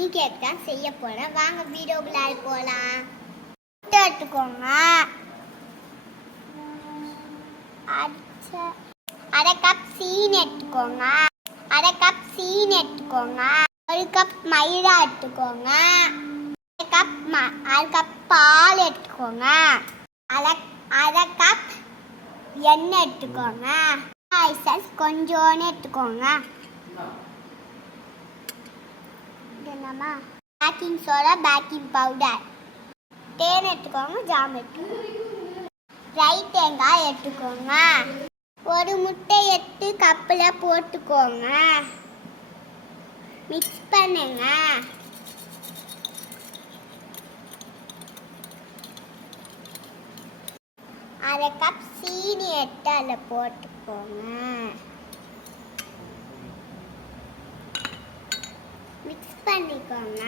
Honey cake தான் செய்ய போகிறேன். வாங்க வீடியோக்குள்ள போகலாம். எடுத்துக்கோங்க. அரை கப் சீனி எடுத்துக்கோங்க. அரை கப் சீனி எடுத்துக்கோங்க. 1 கப் மைதா எடுத்துக்கோங்க. அரை கப் பால் எடுத்துக்கோங்க. அரை கப் எண்ணெய் எடுத்துக்கோங்க. கொஞ்சோன்னு எடுத்துக்கோங்க. பேக்கிங் சோடா, பேக்கிங் பவுடர், தேன் எடுத்துக்கோங்க. ஜாம் எடுத்துக்கோங்க. ட்ரை தேங்காய் எடுத்துக்கோங்க. ஒரு முட்டை எடுத்து கப்பில் போட்டுக்கோங்க. மிக்ஸ் பண்ணுங்க. அரை கப் சீனி எடுத்து அதில் போட்டுக்கோங்க. மிக்ஸ் பண்ணிக்கோங்க.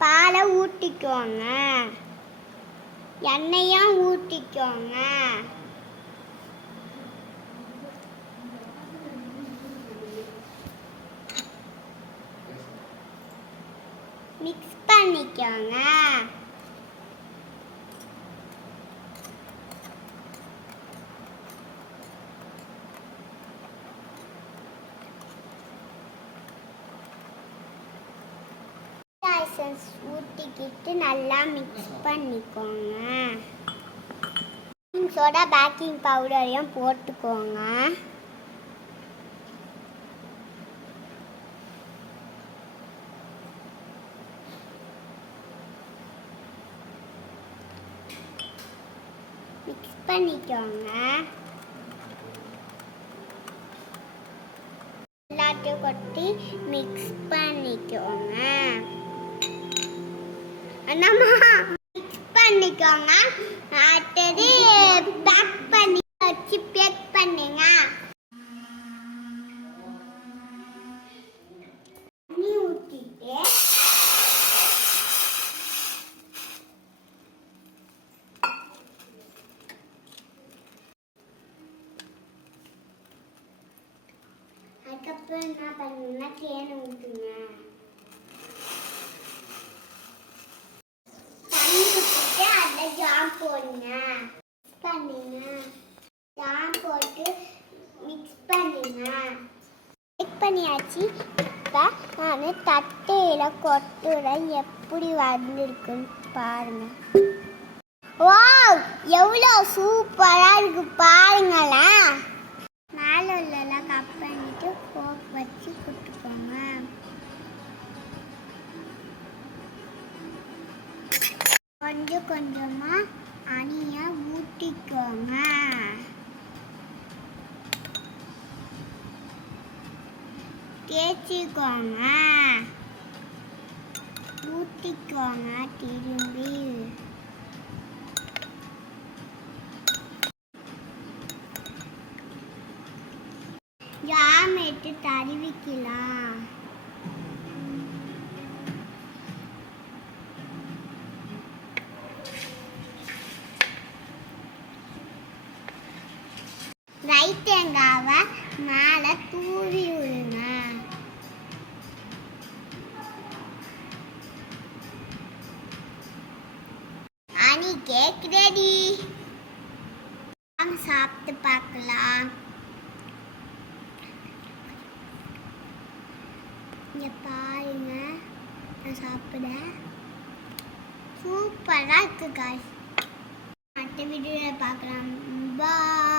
பாலை ஊற்றிக்கோங்க. எண்ணெயும் ஊற்றிக்கோங்க. மிக்ஸ் பண்ணிக்கோங்க. ஊற்றிக்கிட்டு நல்லா மிக்ஸ் பண்ணிக்கோங்க. சோடா, பேக்கிங் பவுடரையும் போட்டுக்கோங்க. மிக்ஸ் பண்ணிக்கோங்க. எல்லாத்தையும் கொட்டி மிக்ஸ் பண்ணிக்கோங்க. மிக்ஸ் பண்ணிக்கோங்க. அடுத்தது பேக் பண்ணி வச்சு பேக் பண்ணுங்க. தண்ணி ஊற்றிட்டு அதுக்கப்புறம் என்ன பண்ணுங்கன்னா தேன் ஊற்றுங்க. ஜாம் போடுங்க. ஜாம் போட்டு மிக்ஸ் பண்ணுங்க. மிக்ஸ் பண்ணியாச்சு. இப்போ நான் தட்டையில் கொட்டுறேன். எப்படி வந்திருக்குன்னு பாருங்க. வாவ், எவ்வளோ சூப்பராக இருக்கு பாருங்களேன். மேலே உள்ளெல்லாம் கட் பண்ணிட்டு ஃபோக் வச்சு கொடுத்துக்கோங்க. கொஞ்சம் கொஞ்சமாக ஹனியை ஊற்றிக்கோங்க. தேய்ச்சிக்கோங்க. ஊற்றிக்கோங்க. திரும்பி ஜாம் எடுத்து தருவிக்கலாம். ட்ரை தேங்காவை மேலே தூவி விடுங்க. Honey cake ready. சாப்பிட்டு பார்க்கலாம். இங்க பாருங்க, நான் சாப்பிட சூப்பராக இருக்கு காய்ஸ். அடுத்த வீடியோவில் பார்க்கலாம். பாய்.